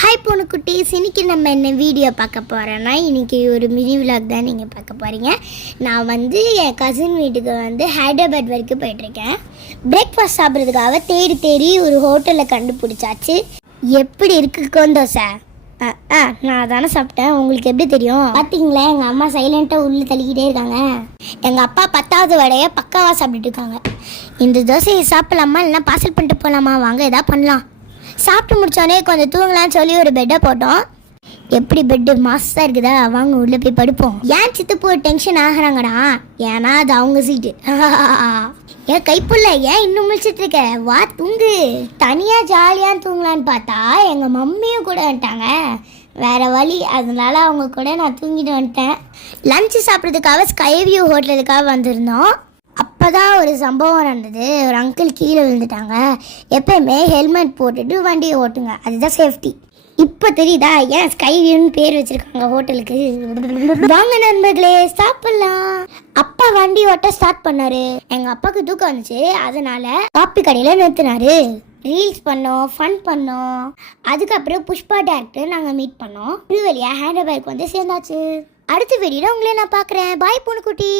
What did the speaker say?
Hi பொண்ணுக்குட்டீஸ், இன்றைக்கி நம்ம என்ன வீடியோ பார்க்க போகிறோன்னா, இன்றைக்கி ஒரு மினி விலாக் தான் நீங்கள் பார்க்க போகிறீங்க. நான் என் கசின் வீட்டுக்கு ஹைதராபாத் வரைக்கும் போயிட்டுருக்கேன். பிரேக்ஃபாஸ்ட் சாப்பிட்றதுக்காக தேடி ஒரு ஹோட்டலில் கண்டுபிடிச்சாச்சு. எப்படி இருக்கு கோந்தோசை? நான் தானே சாப்பிட்டேன், உங்களுக்கு எப்படி தெரியும்? பார்த்தீங்களா, எங்கள் அம்மா சைலண்ட்டாக உள்ளே தள்ளிக்கிட்டே இருக்காங்க. எங்கள் அப்பா 10வது வடையை பக்காவாக சாப்பிட்டுட்டு இருக்காங்க. இந்த தோசையை சாப்பிடலாமா இல்லைனா பார்சல் பண்ணிட்டு போகலாமா? வாங்க எதாவது பண்ணலாம். சாப்பிட்டு முடித்தோடனே கொஞ்சம் தூங்கலான்னு சொல்லி ஒரு பெட்டை போட்டோம். எப்படி பெட்டு மாசாக இருக்குதா? வாங்க உள்ளே போய் படுப்போம். ஏன் சித்தப்போ டென்ஷன் ஆகிறாங்கடா? ஏன்னா அது அவங்க சீட்டு. ஏன் கைப்புள்ள, ஏன் இன்னும் முழிச்சிட்டு இருக்க? வா தூங்கு. தனியாக ஜாலியாக தூங்கலான்னு பார்த்தா எங்கள் மம்மியும் கூட வந்துட்டாங்க. வேறு வழி, அதனால அவங்க கூட நான் தூங்கிட்டு வந்துட்டேன். லஞ்சு சாப்பிட்றதுக்காக ஸ்கைவியூ ஹோட்டலுக்காக வந்திருந்தோம். அப்போ தான் ஒரு சம்பவம் நடந்தது. ஒரு அங்கிள் கீழே விழுந்துட்டாங்க. எப்பயுமே ஹெல்மெட் போட்டுட்டு வண்டியை ஓட்டுங்க, அதுதான் சேஃப்டி. இப்போ தெரியுதா ஏன் ஸ்கைவியூன்னு பேர் வச்சுருக்காங்க ஹோட்டலுக்கு. வாங்க நண்பர்களே, சாப்பிட்லாம். அப்பா வண்டி ஓட்ட ஸ்டார்ட் பண்ணாரு. எங்கள் அப்பாவுக்கு தூக்கம் வந்துச்சு, அதனால காப்பி கடையில் நிறுத்தினாரு. ரீல்ஸ் பண்ணோம், ஃபன் பண்ணோம். அதுக்கப்புறம் புஷ்பா டேரக்டர் நாங்கள் மீட் பண்ணோம். ஒரு வழியாக ஹைதராபாத்துக்கு சேர்ந்தாச்சு. அடுத்த வீடியோவில் உங்களே நான் பார்க்குறேன். பாய் பொண்ணுக்குட்டி.